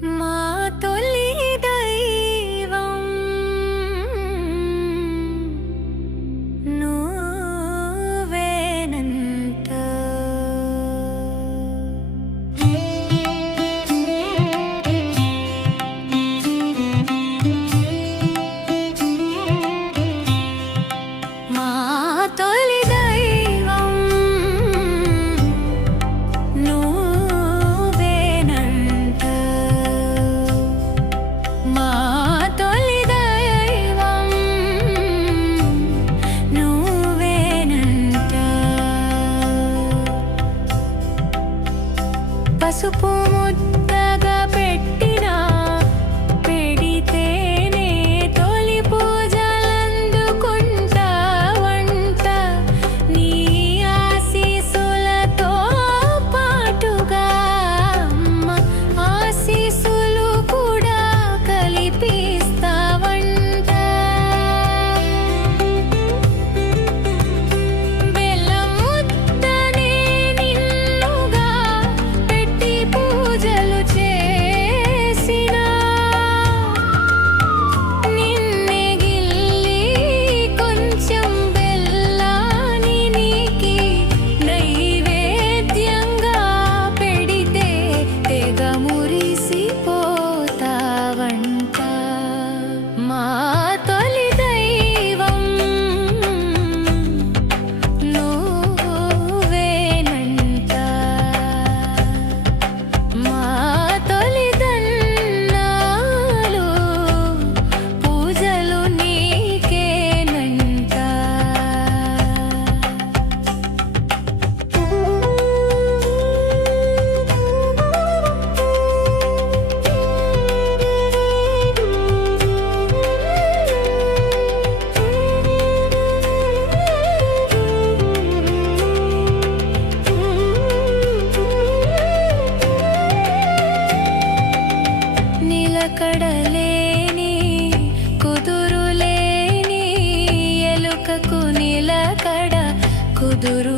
Hmm. pasupo mo do do